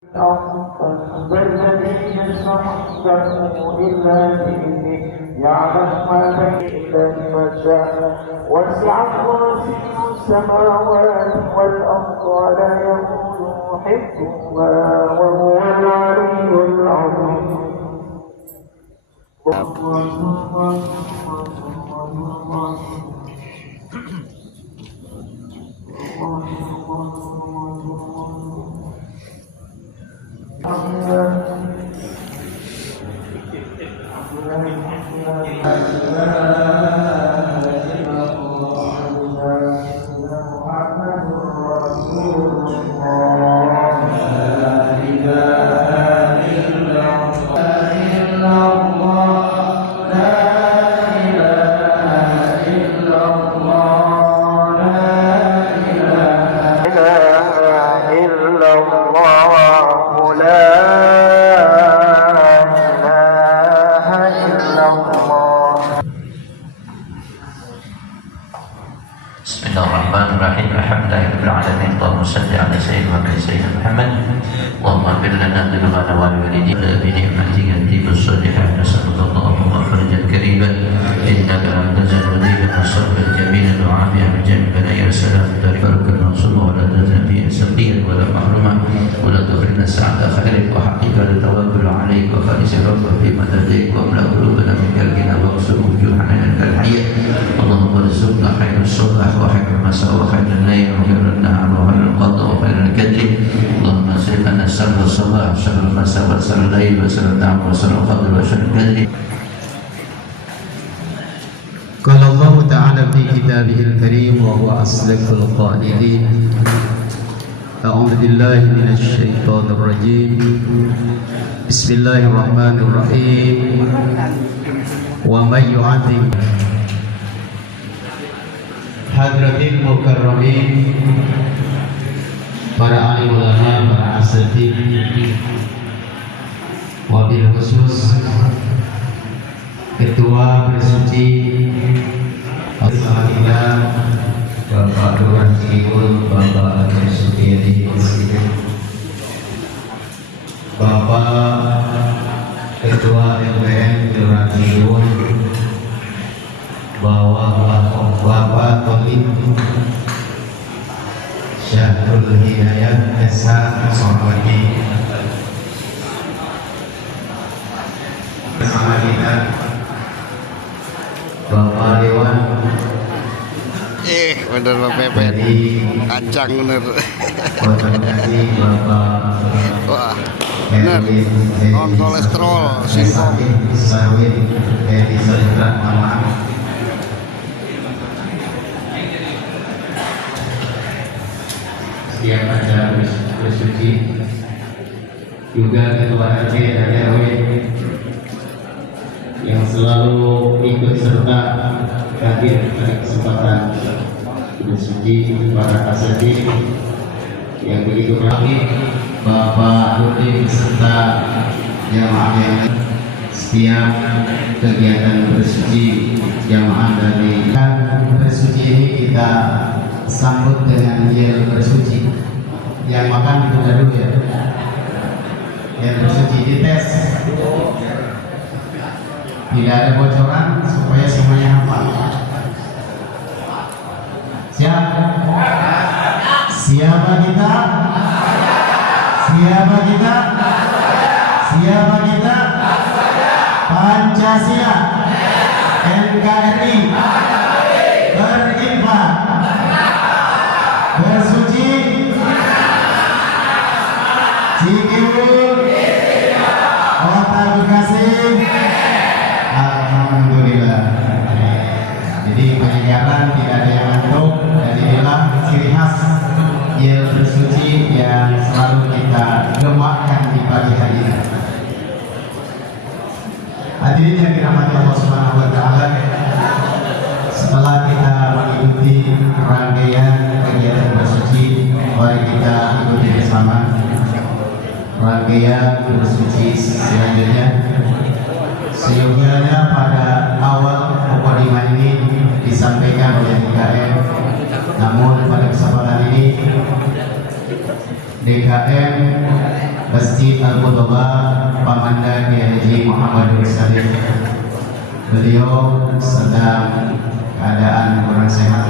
الذي يسمعه إلا بإذنه يعلم ما بين يديه ما شاء وسع كرسيه السماوات والأرض ولا يؤوده حفظهما وهو العلي العظيم. Bismillahirrahmanirrahim. Alhamdulillahirabbil alamin. Allahumma shalli ala sayyidina Muhammad. Allahumma ighfir lana dhunubana wa liwalidina bi ni'matika tibus shalihat. Sallallahu alaihi kariman. Innaka antal waliy as-sabr jamil du'a bi janbana ya salam tabarakal rasul wa la tanabi saqiyan wa la mahruma wa la tuhrina sa'ada khairik wa haqiqa tawakkul alayka wa khalis rabbana fi madadika wa la qulubana min kalbina wa qsumu juhana al-hayy. Allahumma rizqna khairas sabah wa khairal masa wa khairal layl wa khairal nahar wa khairal qada wa khairal qadri. Allahumma sifana sarra sabah sarra masa wa sarra layl wa sarra nahar wa sarra qadri wa sarra qadri. Qala Allah Ta'ala fi kitabihil karim wa huwa asdaqul qa'ilin. A'udzu billahi minasy syaithanir rajim. Bismillahirrahmanirrahim. Wa may yu'azzim hadratil mukarramin, para alim ulama, para asatidz, wabil khusus Ketua Bersuci Alhamdulillah Bapak Lurah Ciliwung, Bapak Sutiadi Presiden, Bapak Ketua LPM Lurah Ciliwung, Bapak Tolik Syahrul Hidayat Esa Sorwati, bersama kita Bapak Dewan, bener Pak Pepet, kacang bener. Koordinasi Bapak Wah, bener, non kolesterol, singkong. Sawit, Edi Sandra, Mama. Setiap acara bersuci, juga Ketua RT dan RW yang selalu ikut serta hadir pada kesempatan bersuci, para asatidz yang begitu ramai, Bapak Rudi beserta jamaah yang setiap kegiatan bersuci jamaah dari bersuci ini kita sambut dengan yel bersuci. Yang makan ditunda dulu ya. Yel bersuci dites. Tidak ada bocoran supaya semuanya hafal. Siap? Siapa kita? Siapa kita? Siapa kita? Pancasila, NKRI, beriman, bersuci, Ciliwung, Kota Bekasi. Alhamdulillah. Jadi penyegaran tidak ada yang ngantuk, dan inilah ciri khas yel bersuci yang selalu kita gemakkan di pagi hari ini. Hadirin yang dirahmati Allah Subhanahu wa Ta'ala, setelah kita mengikuti rangkaian kegiatan bersuci, mari kita ikuti bersama rangkaian bersuci selanjutnya. Seyogianya pada awal mukadimah ini disampaikan oleh DKM, namun pada kesempatan ini DKM Masjid Al-Qudwa Pamanda Kiai Haji Muhammad Salim. Beliau sedang keadaan kurang sehat.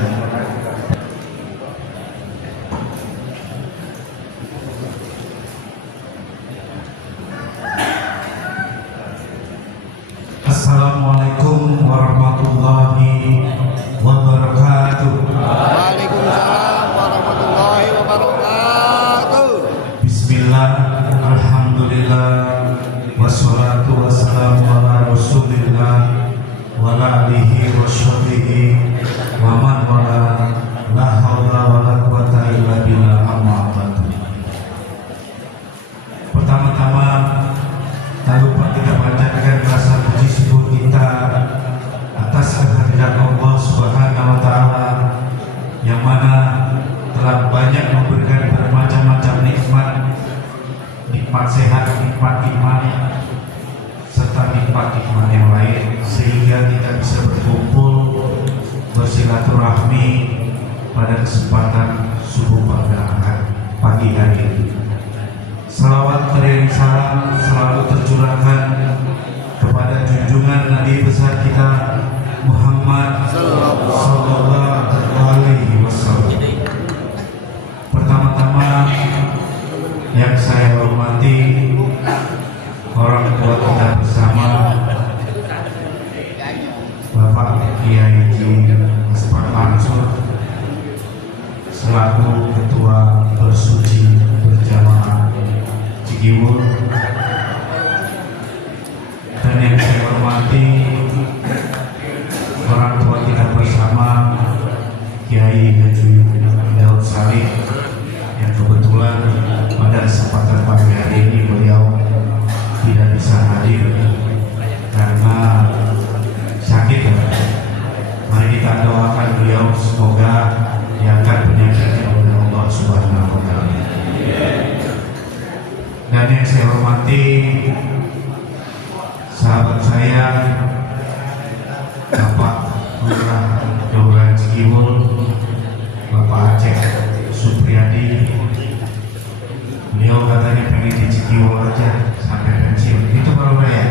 Assalamualaikum warahmatullahi wabarakatuh. Waalaikumsalam warahmatullahi wabarakatuh. Bismillah, alhamdulillah, wassalatu wassalamu ala rasulillah wa ala alihi wa sahbihi wa man wala, la hawla wa la quwata illa billah, amma ba'du. Pertama-tama tak lupa kita panjatkan rasa puji syukur kita atas kehadiran Allah Subhanahu wa taala yang mana telah banyak memberikan bermacam-macam nikmat sehat, nikmat iman serta nikmat yang lain, sehingga kita bisa berkumpul bersilaturahmi pada kesempatan subuh pada pagi hari ini. Salawat dan salam selalu tercurahkan kepada junjungan Nabi besar kita Muhammad sallallahu alaihi wasallam. Pertama-tama yang saya hormati orang tua kita bersama, Bapak Kiai Haji Asmar Mansur selaku Ketua Bersuci Berjamaah Cikiwur, dan yang saya hormati orang tua kita bersama Kiai Haji Daud Salim yang kebetulan pada kesempatan pagi hari ini beliau tidak bisa hadir karena sakit. Mari kita doakan beliau semoga diangkat penyakitnya oleh Allah Subhanahu wa taala. Dan yang saya hormati sahabat saya Bapak Lurah Kelurahan Cikiwur, Bapak Aceh Supriyadi. Beliau katanya pengen di Cikiwur aja sampai pensiun. Itu kalau ya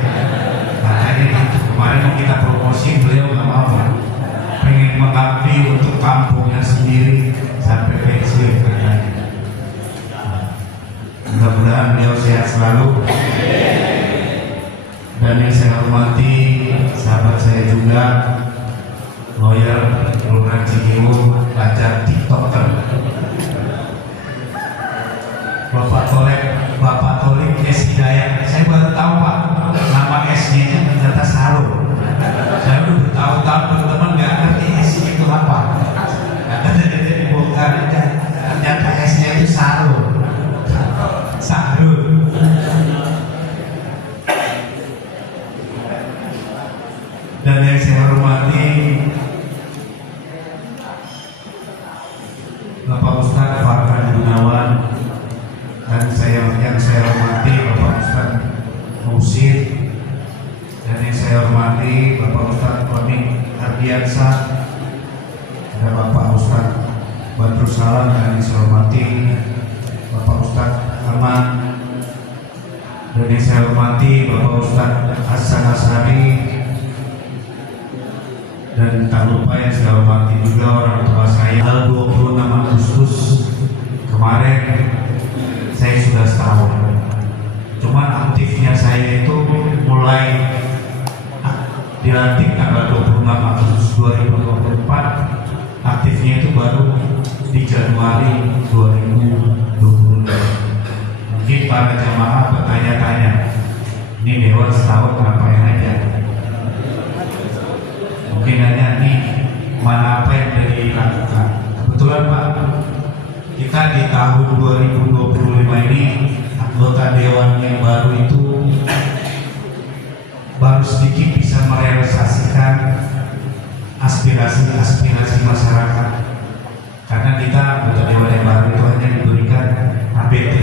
katanya gitu. Kemarin mau kita promosi, beliau nggak mau, pengen mengabdi untuk kampungnya sendiri sampai pensiun katanya. Mudah-mudahan beliau sehat selalu. Dan yang saya hormati sahabat saya juga, lawyer Kelurahan Cikiwur, belajar TikToker, Bapak Tolik S. Hidayat. Saya baru tahu Pak, nama S-nya ternyata Saru. Saya udah bertahun-tahun teman-teman nggak ngerti S-nya itu apa. Kata dari bongkar, ternyata S-nya itu Saru. Dan yang saya hormati Bapak Ustadz Farhan Gunawan, dan yang saya hormati Bapak Ustadz Musir, dan yang saya hormati Bapak Ustadz Komik Ardiansa, dan Bapak Ustadz Badrus Salam, dan yang saya hormati Bapak Ustadz Ahmad, dan yang saya hormati Bapak Ustadz Hasan Asari, dan tak lupa yang saya hormati juga orang tua saya. Tanggal 26 Agustus kemarin saya sudah setahun. Cuman aktifnya saya itu mulai dilantik tanggal 26 Agustus 2024. Aktifnya itu baru di Januari 2022. Mungkin para jamaah bertanya-tanya, ini Dewan setahun ngapain aja? Mungkin hanya nih mana apa yang sudah dilakukan. Kebetulan Pak, kita di tahun 2025 ini anggota Dewan yang baru itu baru sedikit bisa merealisasikan aspirasi masyarakat, karena kita anggota Dewan yang baru itu hanya diberikan ABT,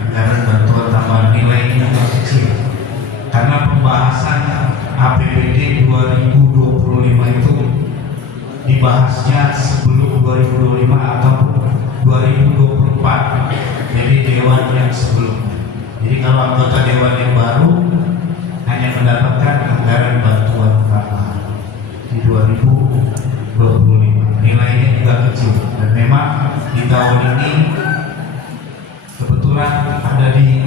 anggaran bantuan tambahan nilai yang kecil, karena pembahasan APBD 2025 itu dibahasnya sebelum 2025 atau 2024, jadi Dewan yang sebelumnya. Jadi Kalau anggota dewan yang baru hanya mendapatkan anggaran bantuan tambahan di 2025, nilainya juga kecil. Dan memang di tahun ini kebetulan ada di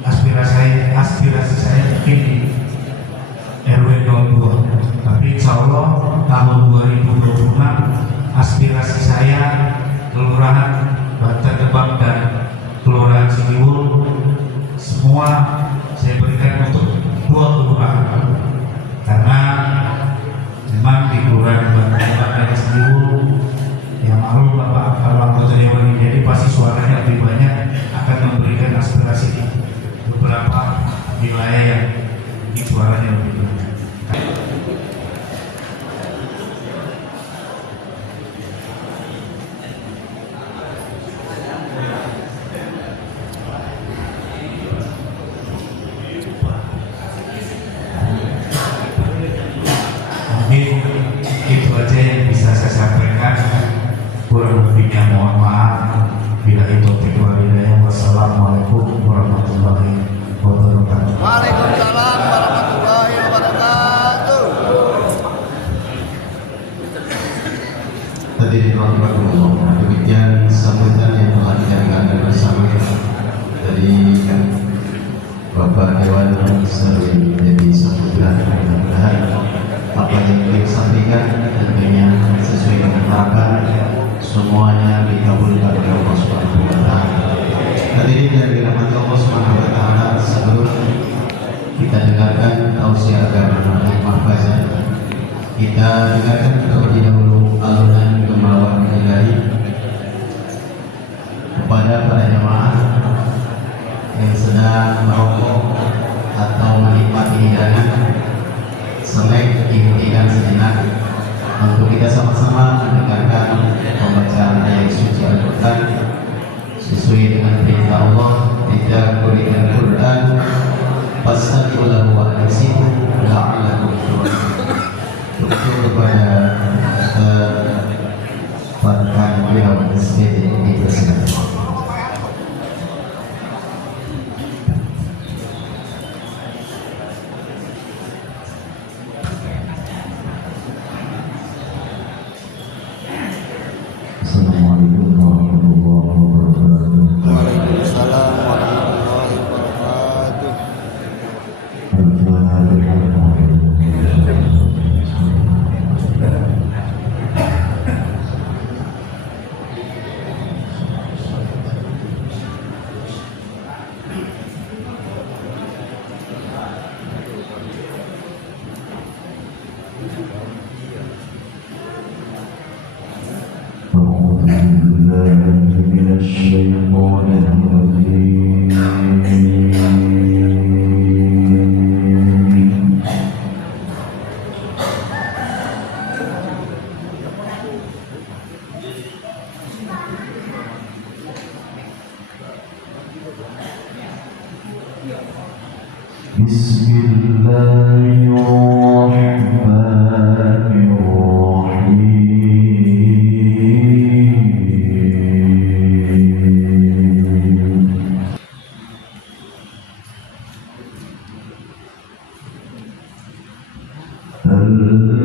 aspirasi saya mungkin di RW 02, tapi insya Allah tahun 2026 aspirasi saya kelurahan Bantar Gebang dan kelurahan Ciliwung semua saya berikan untuk 2 kelurahan, karena memang di kelurahan Bantar Gebang dan Ciliwung yang maklum Bapak, kalau anggota dewan ini jadi pasti suaranya lebih banyak, akan memberikan aspirasi di beberapa wilayah yang di suaranya lebih banyak. Mungkin itu aja yang bisa saya sampaikan. Kurang lebihnya mohon maaf. Bila itu hidayah. Wassalamualaikum warahmatullahi wabarakatuh. Waalaikumsalam warahmatullahi wabarakatuh. Hadirin rahimakumullah, demikian sambutan yang telah dijalankan bersama dari Bapak Dewan sering menjadi sambutan. Mudah-mudahan apa yang beliau sampaikan tentunya sesuai dengan harapan semuanya dikabulkan oleh Allah Subhanahu wa taala. Hadirin yang dirahmati Allah Subhanahu wa taala, sebelum kita dengarkan tausiah agama Al-Mahfazah, kita dengarkan terlebih dahulu alunan Gemawar Ilahi kepada para jemaah yang sedang merokok atau menikmati hidangan. Selain dihentikan sejenak untuk kita sama-sama mendengarkan pembacaan ayat suci Al-Quran sesuai dengan perintah Allah. Tidak berikan Quran fasadiqulahu wa ansibu la'allakum turhamun. Untuk kepada Farhan beliau sendiri dipersilakan. Assalamualaikum warahmatullahi wabarakatuh. Waalaikumsalam warahmatullahi wabarakatuh.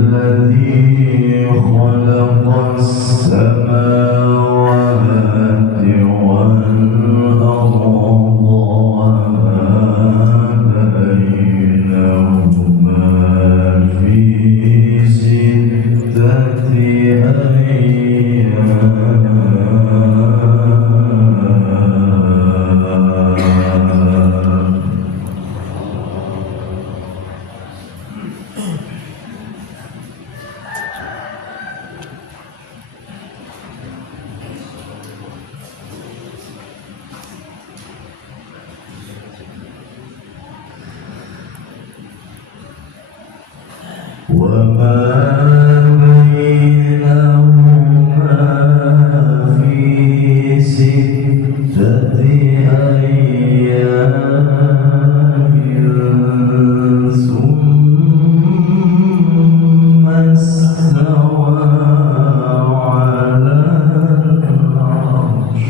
الذي خلق السماوات والأرض وما بينهما في 6 أيام. وما بينهما في 6 أيام ثم استوى على العرش.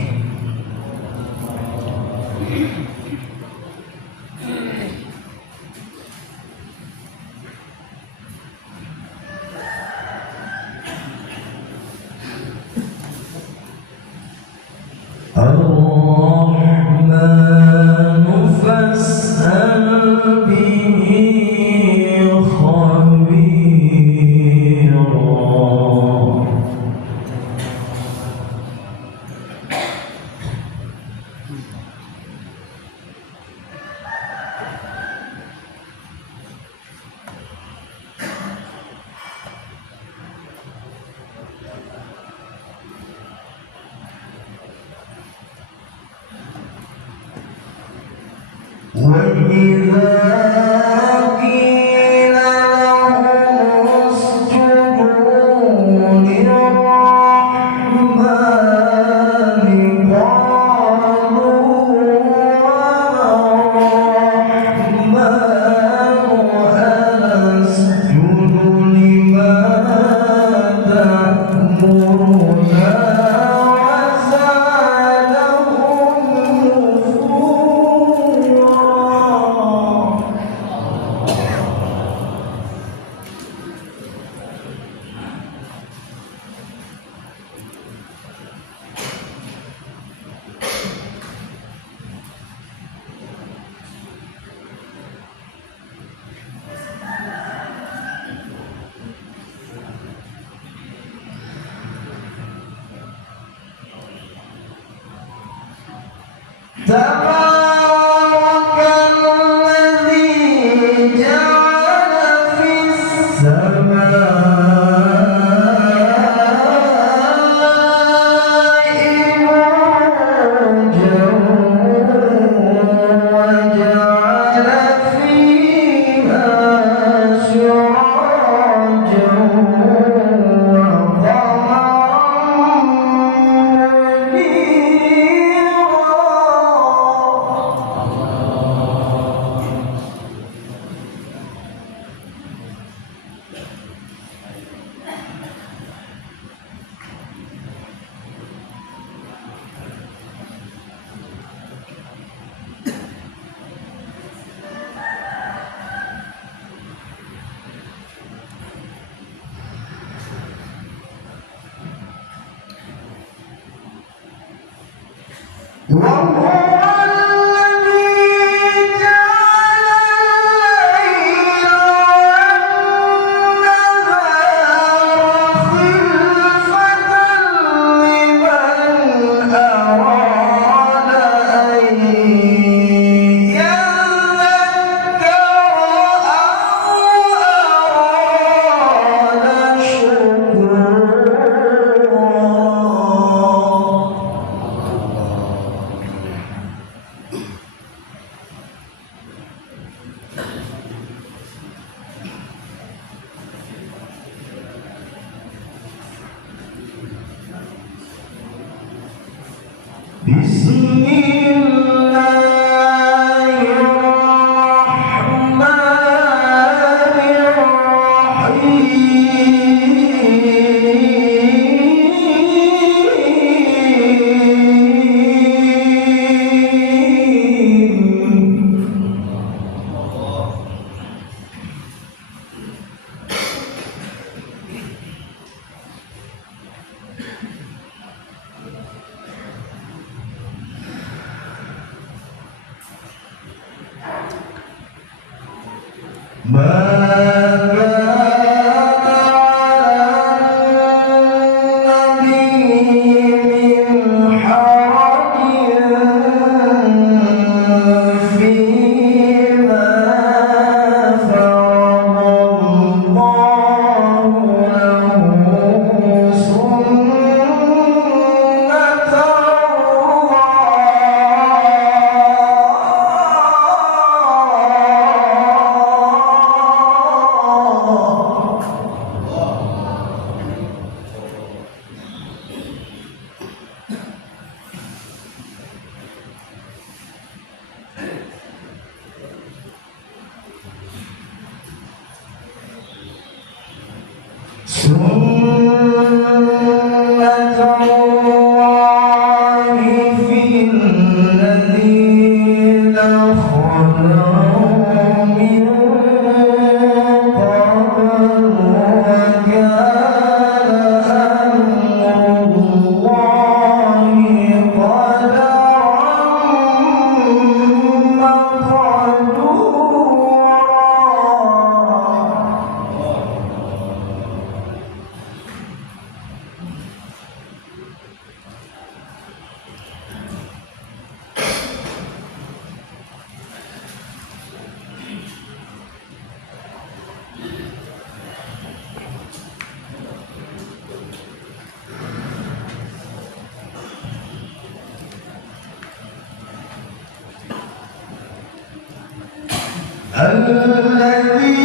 الذين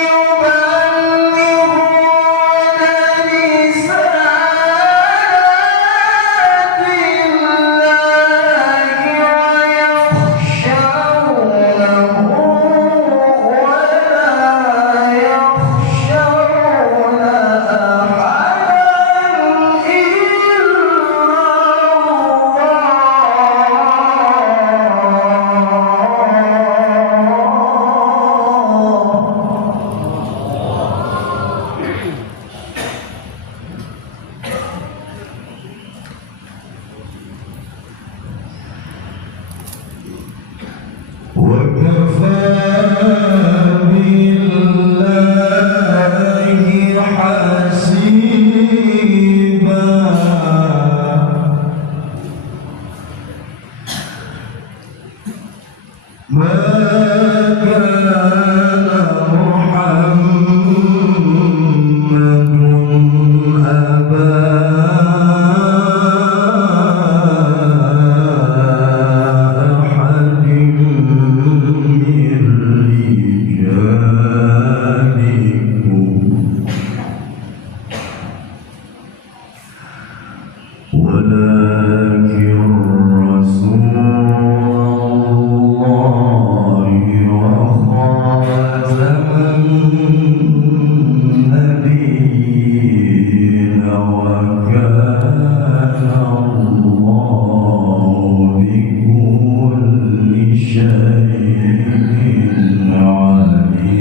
يبلغون رسالات الله ويخشونه ولا يخشون أحدا وكفى بالله حسيبا ما كان محمد أبا أحد من رجالكم ولكن رسول الله وخاتم النبيين وكان الله بكل شيء عليما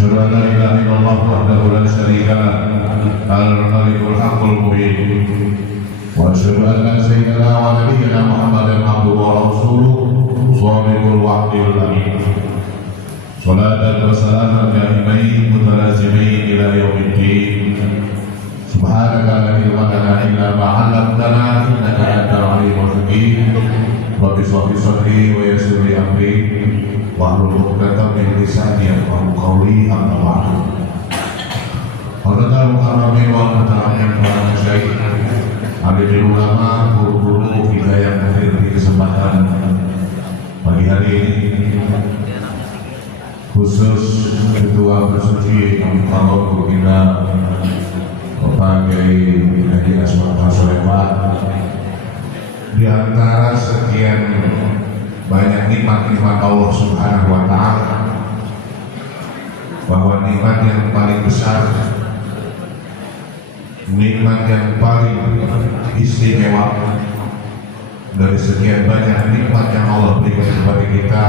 أشهد أن لا إله إلا الله وحده لا شريك له الملك الحق المبين وأشهد أن سيدنا ونبينا محمدا عبده ورسوله صادق الوعد الأمين صلاة وسلاما دائمين متلازمين إلى يوم الدين سبحانك لا علم لنا إلا ما علمتنا إنك أنت العليم الحكيم رب اشرح لي صدري ويسر لي أمري wahlul 'uqdatam min lisani yafqahu qawli amma ba'du. Hadirin mukarramin wa mukarramin para masyayikh, hadirin ulama, guru-guru kita yang hadir di kesempatan pagi hari ini, khusus Ketua Bersuci Mukarram Guru kita Bapak Kiai Haji Aswad Soleman. Di antara sekian banyak nikmat-nikmat Allah Subhanahu wa Ta'ala, bahwa nikmat yang paling besar, nikmat yang paling istimewa dari sekian banyak nikmat yang Allah berikan kepada kita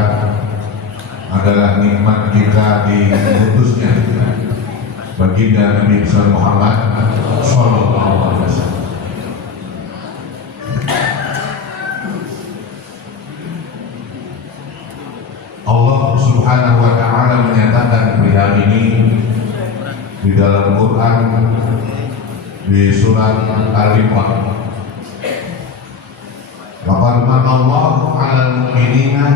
adalah nikmat kita diutusnya baginda Nabi Muhammad Sallallahu Alaihi Wasallam. Allah Subhanahu wa Ta'ala menyatakan perihal ini di dalam Quran di surat Al-Imran. Laqad manallahu 'alal mu'minina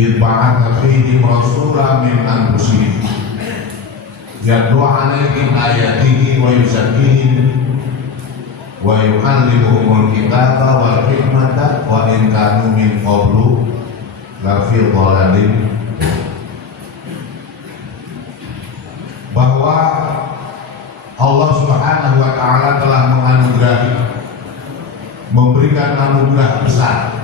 idh ba'atha fihim rasulan min anfusihim yatlu 'alaihim ayatihi wa yuzakkihim wa yu'allimuhumul kitaba wal hikmata wa in kanu min qablu lafil dhalalin, bahwa Allah Subhanahu wa Ta'ala telah menganugerahi, memberikan anugerah besar.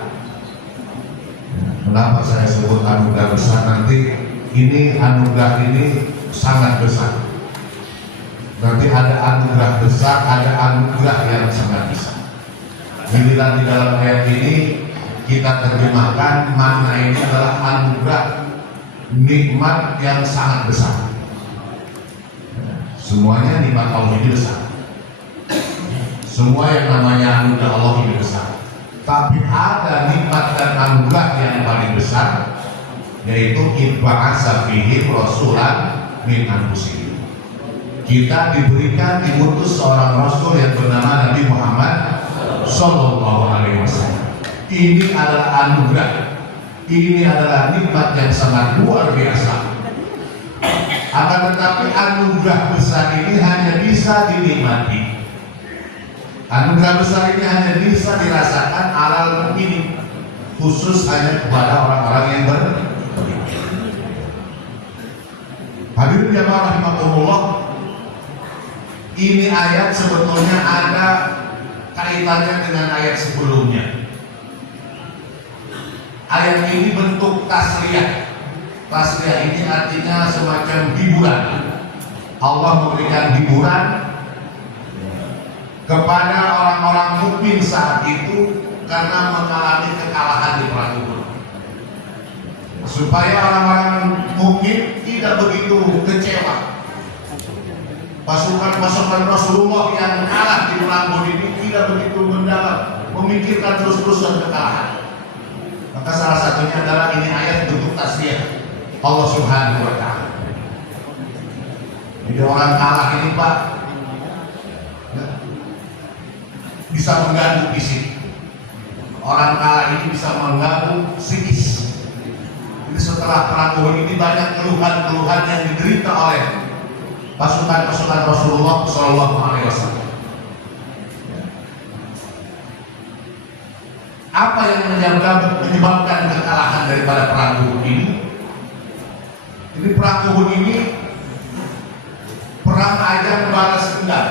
Kenapa saya sebut anugerah besar? Nanti ini anugerah ini sangat besar. Nanti ada anugerah besar, ada anugerah yang sangat besar. Giliran di dalam ayat ini kita terjemahkan makna ini adalah anugerah, nikmat yang sangat besar. Semuanya nikmat Allah ini besar. Semua yang namanya anugerah Allah ini besar. Tapi ada nikmat dan anugerah yang paling besar, yaitu ib'asa fihim rasulan min anfusihim. Kita diberikan, diutus seorang rasul yang bernama Nabi Muhammad Sallallahu Alaihi Wasallam. Ini adalah anugerah, ini adalah nikmat yang sangat luar biasa. Akan tetapi anugerah besar ini hanya bisa dinikmati. Anugerah besar ini hanya bisa dirasakan alal mukminin, khusus hanya kepada orang-orang yang beriman. Hadirin jamaah rahimakumullah, ini ayat sebetulnya ada kaitannya dengan ayat sebelumnya. Ayat ini bentuk tasliyah. Tasliyah ini artinya semacam hiburan. Allah memberikan hiburan kepada orang-orang mukmin saat itu karena mengalami kekalahan di perang Uhud, supaya orang-orang mukmin tidak begitu kecewa. Pasukan Rasulullah yang kalah di perang Uhud ini tidak begitu mendalam memikirkan terus-terusan kekalahan. Maka salah satunya adalah ini ayat bentuk tasliyah Allah Subhanahu wa Ta'ala. Jadi orang kalah ini Pak bisa mengganggu fisik. Orang kalah ini bisa mengganggu psikis. Jadi setelah perang Uhud ini banyak keluhan-keluhan yang diderita oleh pasukan-pasukan Rasulullah Sallallahu Alaihi Wasallam. Apa yang menyebabkan kekalahan daripada perang Uhud ini? Jadi perang Uhud ini perang ajang balas dendam.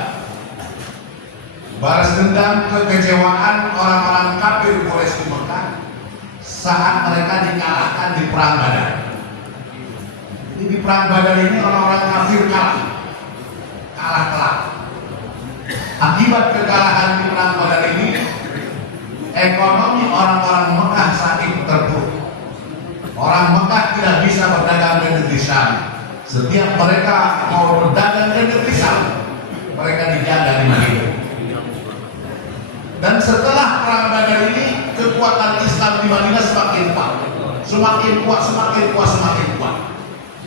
Balas dendam kekecewaan orang-orang kafir Quraisy di Mekah saat mereka dikalahkan di perang Badar. Jadi di perang Badar ini orang-orang kafir kalah telak. Akibat kekalahan di perang Badar ini, ekonomi orang-orang Mekah saat itu terpuruk. Orang Mekah tidak bisa berdagang ke negeri Syam. Setiap mereka mau berdagang ke negeri Syam, mereka dijaga di Madinah. Dan setelah perang Badar ini, kekuatan Islam di Madinah semakin kuat, semakin kuat, semakin kuat, semakin kuat.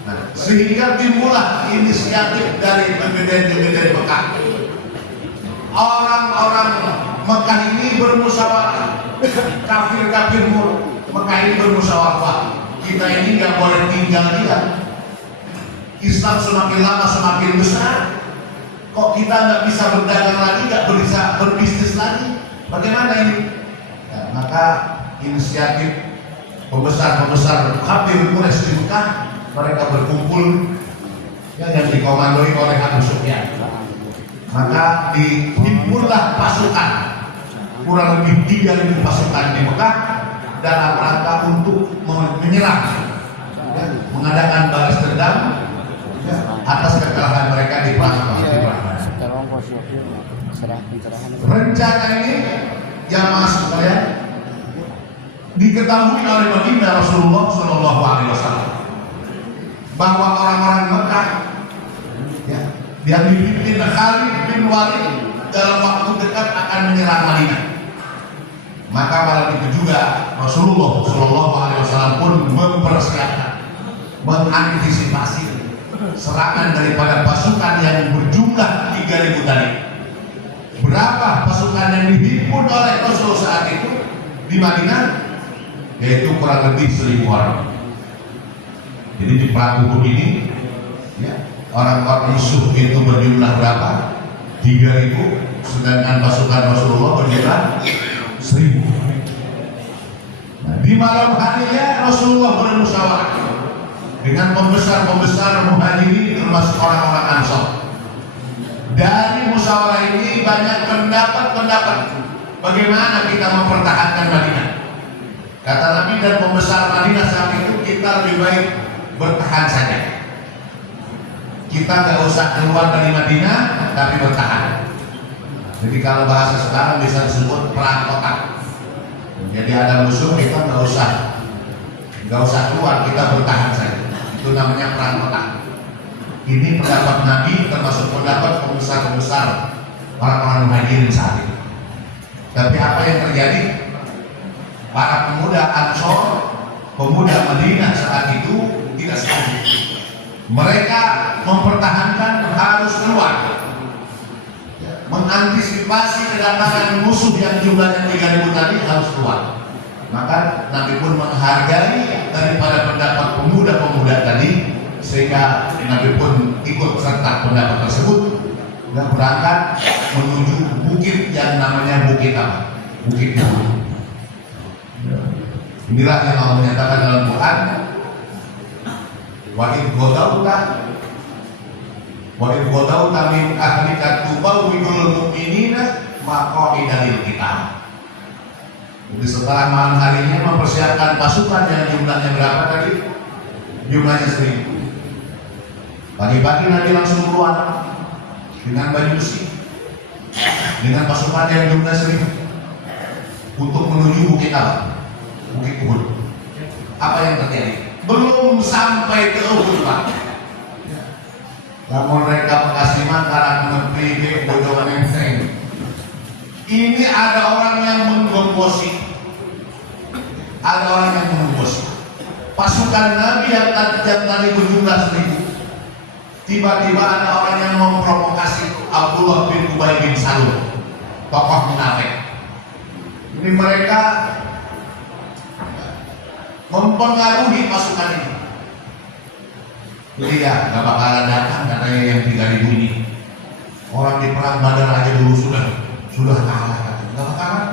Nah, sehingga timbullah inisiatif dari pemimpin-pemimpin Mekah. Orang-orang Mekah ini bermusyawarah, kafir-kafir Mekah ini bermusyawarah. Kita ini nggak boleh tinggal diam. Islam semakin lama semakin besar. Kok kita nggak bisa berdagang lagi, nggak bisa berbisnis lagi? Bagaimana ini? Ya, maka inisiatif pembesar-pembesar kafir Quraisy di Mekah, mereka berkumpul yang dikomandoi oleh Abu Sufyan. Maka dihimpunlah pasukan, kurang lebih 3.000 pasukan di Mekah dalam rangka untuk menyerang, ya, mengadakan balas dendam, ya, atas kekalahan mereka di perang Badar. Rencana ini yang masuk sekalian diketahui oleh baginda Rasulullah Shallallahu Alaihi Wasallam bahwa orang-orang Mekah, ya, yang dipimpin Khalid bin Walid dalam waktu dekat akan menyerang Madinah. Maka malam itu juga Rasulullah Shallallahu Alaihi Wasallam pun mempersiapkan, mengantisipasi serangan daripada pasukan yang berjumlah 3.000 tadi. Berapa pasukan yang dihimpun oleh Rasul saat itu di Madinah? Yaitu kurang lebih 1.000 orang. Jadi di perang Uhud ini, ya, orang-orang musuh itu berjumlah berapa? 3.000, sedangkan pasukan Rasulullah berjumlah 1.000. Nah, di malam harinya Rasulullah bermusyawarah dengan pembesar-pembesar muhajirin termasuk orang-orang Ansor. Dari musyawarah ini banyak pendapat-pendapat bagaimana kita mempertahankan Madinah. Kata Nabi dan pembesar Madinah saat itu, kita lebih baik bertahan saja. Kita nggak usah keluar dari Madinah, tapi bertahan. Jadi kalau bahasa sekarang bisa disebut perang kotak. Jadi ada musuh, kita nggak usah keluar, kita bertahan saja. Itu namanya perang kotak. Ini pendapat Nabi termasuk pendapat pembesar-pembesar orang-orang muhajirin saat itu. Tapi apa yang terjadi? Para pemuda Ansor, pemuda Madinah saat itu tidak setuju. Mereka mempertahankan harus keluar, mengantisipasi kedatangan musuh yang jumlahnya 3.000 tadi harus keluar. Maka Nabi pun menghargai daripada pendapat pemuda-pemuda tadi, sehingga Nabi pun ikut serta pendapat tersebut dan berangkat menuju bukit yang namanya Bukit apa? Bukit Uhud. Inilah yang Allah menyatakan dalam Quran, wa idh ghadawta min ahlika tubawwi'ul mu'minina maq'ida lil qital. Jadi setelah malam harinya mempersiapkan pasukan yang jumlahnya berapa tadi? Jumlahnya 1.000. Pagi-pagi Nabi langsung keluar dengan baju besi, dengan pasukan yang jumlah 1.000 untuk menuju bukit apa? Bukit Uhud. Apa yang terjadi? Belum sampai ke Uhud, Pak. Namun mereka Bekasi Makarak menepi bodohan enteng. Ini ada orang yang menggembosi, ada orang yang menggembosi. Pasukan Nabi yang tadi berjumlah 1.000, tiba-tiba ada orang yang memprovokasi Abdullah bin Ubay bin Salul, tokoh munafik. Ini mereka mempengaruhi pasukan ini. Jadi ya gak bakalan datang katanya yang 3.000 ini. Orang di perang Badar aja dulu sudah kalah katanya. Gak bakalan.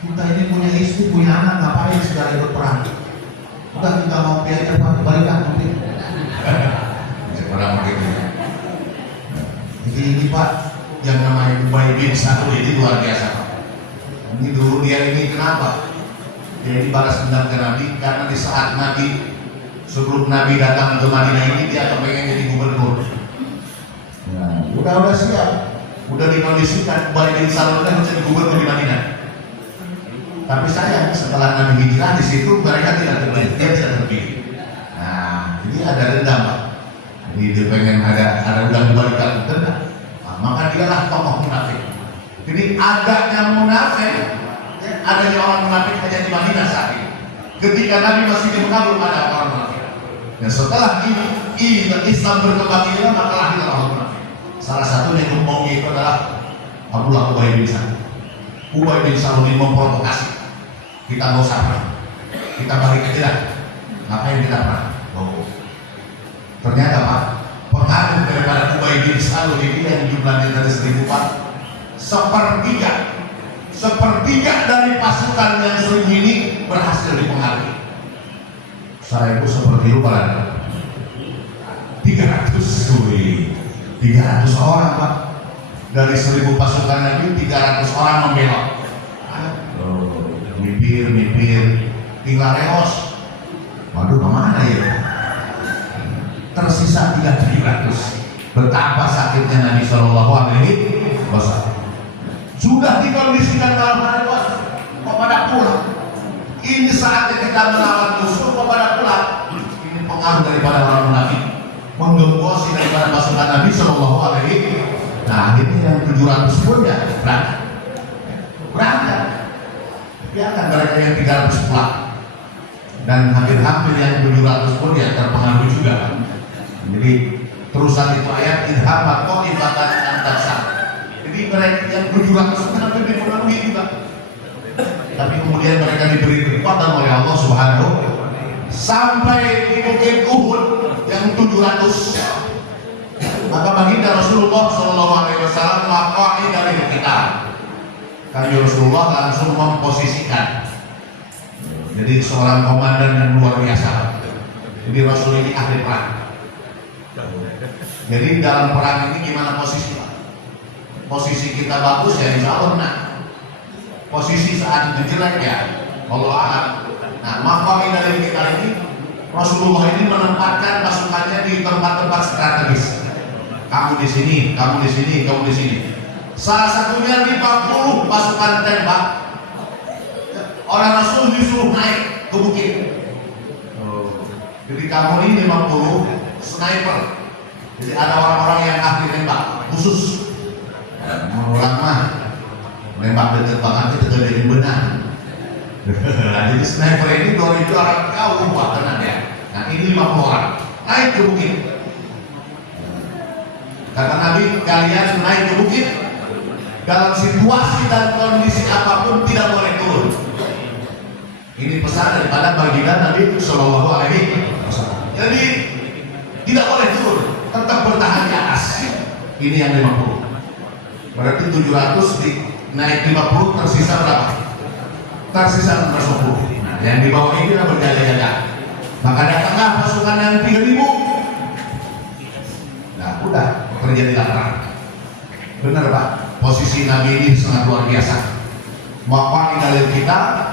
Kita ini punya istri, punya anak, ngapain segala ikut perang? Udah kita mau biar balikan nanti. Orang begitu. Jadi ini Pak, yang namanya Ubay bin Salul ini luar biasa Pak. Ini dulu dia ini kenapa? Dia ini balas dendam ke Nabi karena di saat Nabi, sebelum Nabi datang ke Madinah ini, dia kepengen jadi gubernur. Nah, udah siap, udah dikondisikan Ubay bin Salul kan menjadi gubernur di Madinah. Tapi sayang setelah Nabi hijrah di situ mereka tidak terpilih, dia tidak terpilih. Nah, ini ada dendam, Pak. Jadi dia pengen ada udang dibalik kartu dendam. Nah, maka dialah tokoh munafik. Jadi adanya munafik, ya, adanya orang munafik hanya di Madinah saat ini. Ketika Nabi masih di Mekah belum ada orang munafik. Dan setelah ini Islam berkembang ini maka lahir orang munafik. Salah satunya yang ngomongnya itu adalah Abdullah Ubay bin Salul. Ubay bin Salul ini memprovokasi. Kita mau sabar, kita balik aja lah. Ngapain kita perang? Oh. Ternyata Pak, pengaruh daripada Ubay bin Salul ini yang jumlahnya dari 1000 Pak, sepertiga dari pasukan yang 1000 ini berhasil dipengaruhi. Saya itu seperti itu Pak, 300 orang Pak, dari 1000 pasukan Nabi 300 orang membelot. Mipir, tinggal reos. Waduh, kemana ya? Tersisa 300. Betapa sakitnya Nabi Shallallahu Alaihi Wasallam. Sudah dikondisikan dalam reos, kok pada pulang? Ini saatnya kita melawan musuh, kok pada pulang? Ini pengaruh daripada orang munafik, menggembosi daripada pasukan Nabi Shallallahu Alaihi Wasallam. Nah, ini yang 700 pun ya berangkat. Biarkan mereka yang 300 pulang, dan hampir yang 700 pun ya terpengaruh juga. Jadi terusan itu ayat idhamat kok ibatan antarsa. Jadi mereka yang 700 pun hampir dipengaruhi juga. Tapi kemudian mereka diberi kekuatan oleh Allah Subhanahu wa Ta'ala sampai di Bukit Uhud yang 700. Maka baginda Rasulullah Shallallahu Alaihi Wasallam melakukan dari kita. Kami Rasulullah langsung memposisikan. Jadi seorang komandan yang luar biasa. Jadi Rasul ini ahli perang. Jadi dalam perang ini gimana posisi Pak? Posisi kita bagus ya insya Allah menang. Posisi saat itu jelek ya Allah akan. Nah, maka dari kita ini Rasulullah ini menempatkan pasukannya di tempat-tempat strategis. Kamu di sini, kamu di sini, kamu di sini. Salah satunya 50 pasukan tembak. Orang Rasul disuruh naik ke bukit. Jadi kamu ini 50 sniper. Jadi ada orang-orang yang ahli tembak khusus. Orang mah nembak dekat banget itu jadi benar. Jadi sniper ini 2 itu orang kau tenang ya. Nah ini 50 orang naik ke bukit. Kata Nabi, kalian naik ke bukit dalam situasi dan kondisi apapun tidak boleh turun. Ini pesan daripada baginda Nabi Shallallahu Alaihi Wasallam. Jadi tidak boleh turun, tetap bertahan di atas. Ini yang 50. Berarti 700 naik 50 tersisa berapa? Tersisa 110. Nah, yang di bawah ini sudah berjaga-jaga. Maka datanglah pasukan yang 3000. Nah, udah terjadilah perang. Benar Pak. Posisi Nabi ini sangat luar biasa. Maka dalil kita,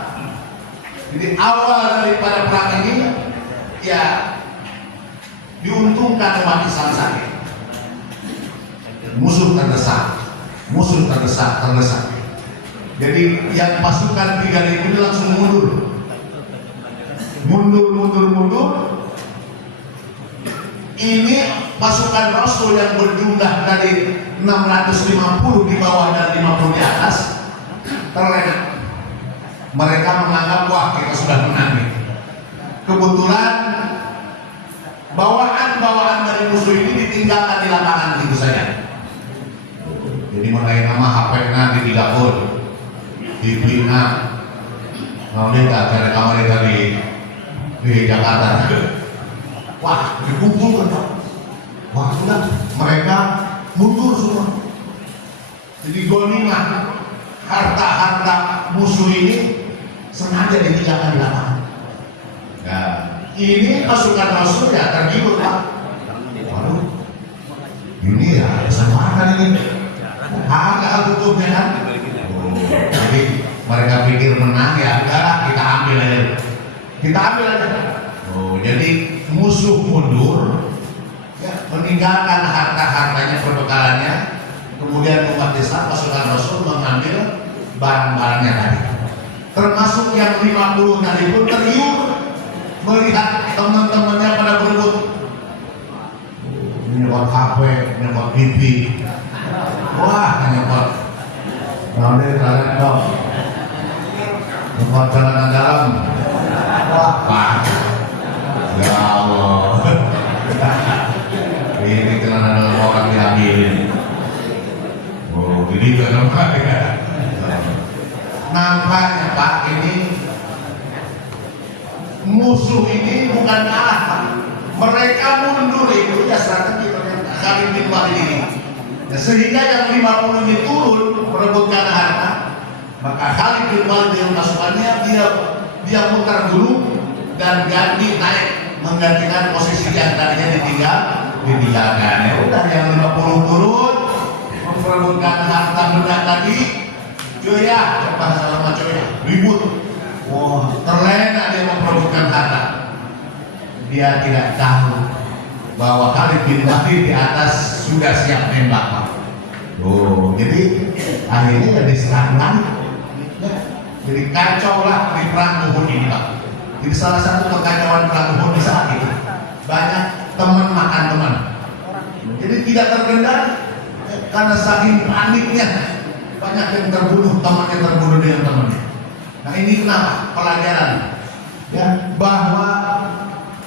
jadi awal daripada perang ini ya diuntungkan umat Islam sakit. Musuh terdesak. Jadi yang pasukan 3000 ini langsung mundur. Ini pasukan Rasul yang berjumlah dari 650 di bawah dan 50 di atas terlena. Mereka menganggap wah kita sudah menang. Kebetulan bawaan dari musuh ini ditinggalkan di lapangan begitu saja. Jadi mulai nama HP-nya di dapur, di Blina, mereka cari kamar di Jakarta. Wah, dikumpulkan Pak. Wah, sudah mereka mundur semua. Jadi gonimat harta musuh ini sengaja ditinggalkan di lapangan. Nah, ini pasukan Rasul ya tergiur Pak. Waduh, ini ya kesempatan ini. Agak tutupnya kan. Jadi mereka pikir menang ya, enggak kita ambil aja. Jadi musuh mundur, ya, meninggalkan harta-hartanya, perbekalannya, kemudian umat Islam pasukan Rasul mengambil barang-barangnya tadi. termasuk yang 50 tadi pun tergiur melihat teman-temannya pada berebut nyekot HP, nyekot TV, wah nyekot nanti kalian dong nyekot celana dalam, wah ya Allah ini celana dalam orang diambilin. Oh, jadi kenapa ya? Nampaknya Pak, ini musuh ini bukan kalah Pak. Mereka mundur itu ya strategi Khalid bin Walid ini. Nah, sehingga yang 50 ini turun merebutkan harta, maka Khalid bin Walid yang pasukannya dia mutar dulu dan ganti naik menggantikan posisi yang tadinya ditinggalkan. Ya udah yang 50 turun memperebutkan harta benda tadi, joya, bahasa lama joya, ribut. Wah, terlena dia memperebutkan harta. Dia tidak tahu bahwa Khalid bin Walid di atas sudah siap nembak Pak. Oh, jadi akhirnya ya diserang lagi. Ya, jadi kacau lah di perang Uhud ini Pak. Jadi salah satu kekacauan perang Uhud di saat itu banyak teman makan teman. Jadi tidak terkendali karena saking paniknya banyak yang terbunuh, temannya terbunuh dengan temannya. Nah ini kenapa? Pelajaran ya bahwa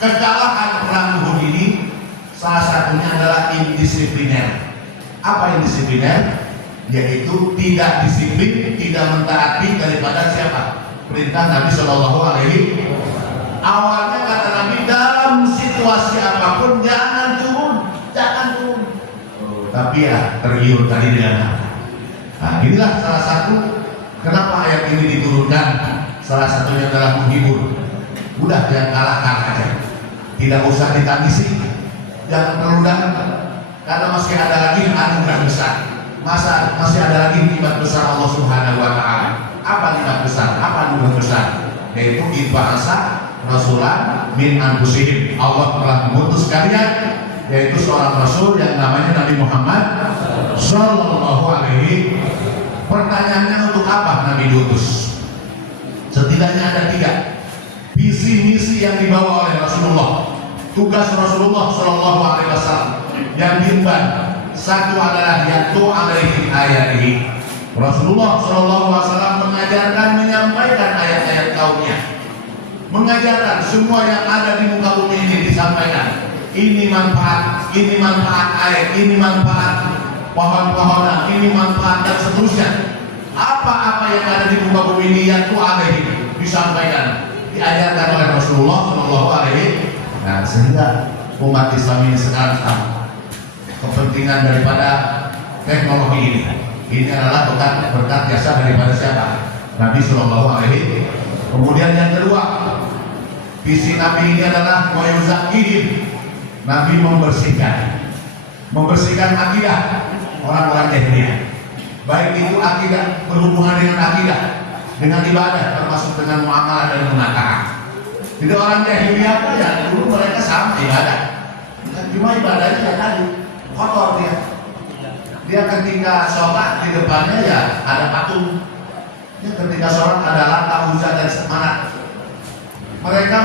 kekalahan perang Uhud ini salah satunya adalah indisipliner. Apa indisipliner? Yaitu tidak disiplin, tidak mentaati daripada siapa? Perintah Nabi Shallallahu Alaihi. Awalnya kata Nabi dalam situasi apapun jangan turun. Tapi ya tergiur tadi dengan harta. Nah inilah salah satu kenapa ayat ini diturunkan. Salah satunya adalah menghibur. Udah yang kalah aja. Tidak usah ditangisi, jangan terlalu karena masih ada lagi anugerah besar. Masih ada lagi nikmat besar Allah Subhanahu Wa Taala. Apa nikmat besar? Apa anugerah besar? Yaitu ibahasa Rasulan min anfusihim. Allah telah mengutus kalian, yaitu seorang Rasul yang namanya Nabi Muhammad Sallallahu Alaihi. Pertanyaannya untuk apa Nabi diutus? Setidaknya ada 3 visi misi yang dibawa oleh Rasulullah. Tugas Rasulullah Sallallahu Alaihi Wasallam yang diemban, satu adalah yaitu alaihi ayatihi. Rasulullah Sallallahu Alaihi Wasallam mengajarkan, menyampaikan ayat-ayat kaumnya, mengajarkan semua yang ada di muka bumi ini disampaikan. Ini manfaat ayat, ini manfaat pohon-pohonan, ini manfaat dan seterusnya. Apa-apa yang ada di muka bumi ini yaitu alaihi disampaikan, diajarkan oleh Rasulullah Sallallahu Alaihi. Nah, sehingga umat Islam ini sekarang tahu kepentingan daripada teknologi ini. Ini adalah berkat jasa daripada siapa? Nabi Sallallahu Alaihi. Kemudian yang kedua, visi Nabi ini adalah wayuzakihim. Nabi membersihkan akidah orang-orang jahiliyah. Baik itu akidah berhubungan dengan akidah, dengan ibadah, termasuk dengan muamalah dan munakaah. Jadi orang jahiliyah ya dulu mereka sama ibadah, cuma ibadahnya ya tadi kotor dia. Dia ketika sholat di depannya ya ada patung. Dia ketika sholat ada Lata, Uzza dan Manat. Mereka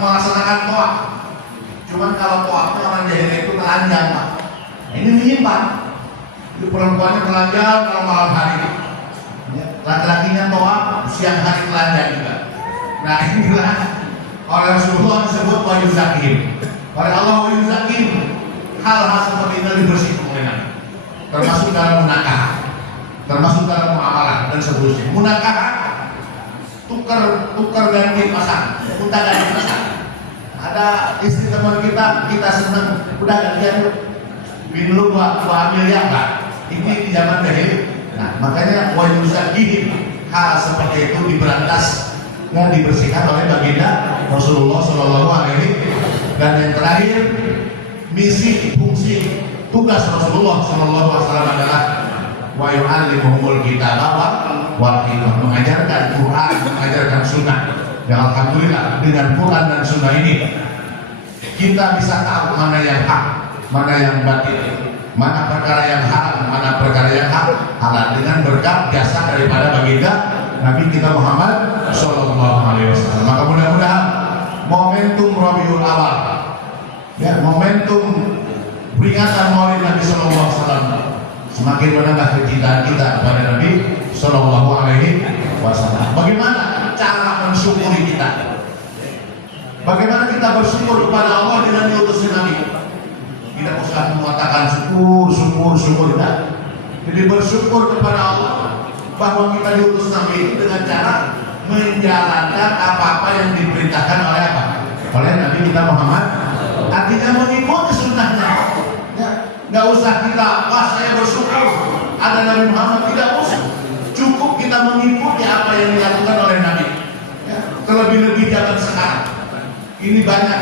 melaksanakan to'ah. Cuman kalau to'ahnya orang jahiliyah itu telanjang Pak. Ini menyimpang. Itu perempuannya telanjang kalau malam hari. Laki-lakinya to'ah, siang hari telanjang juga. Nah inilah oleh Rasulullah disebut wa yuzakim. Oleh Allah wa yuzakim. Hal-hal seperti itu dibersihkan oleh Nabi. Termasuk dalam munakaah, termasuk dalam muamalah dan seterusnya. Munakaah tukar ganti pasang, kita ganti pasang. Ada istri teman kita senang, udah gantian bini lu gua ambil ya Pak. Ini di zaman dahulu. Nah makanya wa yuzakim, hal seperti itu diberantas dan dibersihkan oleh baginda Rasulullah Sallallahu Alaihi. Dan yang terakhir, misi, fungsi, tugas Rasulullah Sallallahu Alaihi Wasallam adalah wa yu'allimuhumul kitaba wal hikmah, mengajarkan Quran, mengajarkan Sunnah. Dan alhamdulillah dengan Quran dan Sunnah ini kita bisa tahu mana yang hak, mana yang batil, mana perkara yang halal, mana perkara yang halal dengan berkat jasa daripada baginda Nabi kita Muhammad Sallallahu Alaihi Wasallam. Maka mudah-mudahan momentum Rabiul Awal, ya, momentum peringatan Maulid Nabi Sallallahu Alaihi Wasallam semakin menambah kecintaan kita kepada Nabi Sallallahu Alaihi Wasallam. Bagaimana cara mensyukuri kita? Bagaimana kita bersyukur kepada Allah dengan diutusnya Nabi? Tidak usah mengatakan syukur, tidak. Jadi bersyukur kepada Allah bahwa kita diutus Nabi itu dengan cara menjalankan apa-apa yang diperintahkan oleh apa? Oleh Nabi kita Muhammad. Artinya mengikuti sunnahnya. Ya, nggak usah kita, saya bersyukur ada Nabi Muhammad, tidak usah. Cukup kita mengikuti apa yang dilakukan oleh Nabi. Ya, terlebih-lebih zaman sekarang. Ini banyak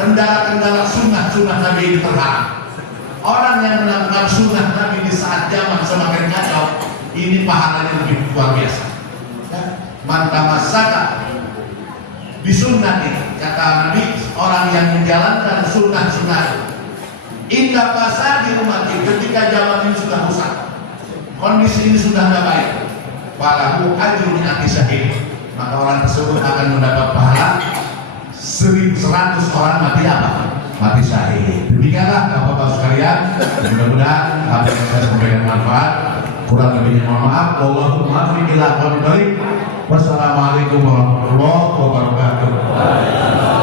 kendala-kendala sunnah Nabi ini terhalang. Orang yang melakukan sunnah Nabi di saat zaman semakin kacau, ini pahalanya lebih luar biasa. Ya. Man tamassaka bisunnati, kata Nabi, orang yang menjalankan sunnah indah pasal di umat ini, ketika zaman ini sudah rusak, kondisi ini sudah tidak baik, falahu ajrun ati syahid, maka orang tersebut akan mendapat pahala 1.100 orang mati apa? Mati syahid. Demikianlah Bapak-Bapak sekalian, mudah-mudahan apa yang saya sampaikan manfaat. Kurang lebihnya mohon maaf. Wallahumma a'lam bishawab. Wassalamualaikum warahmatullahi wabarakatuh.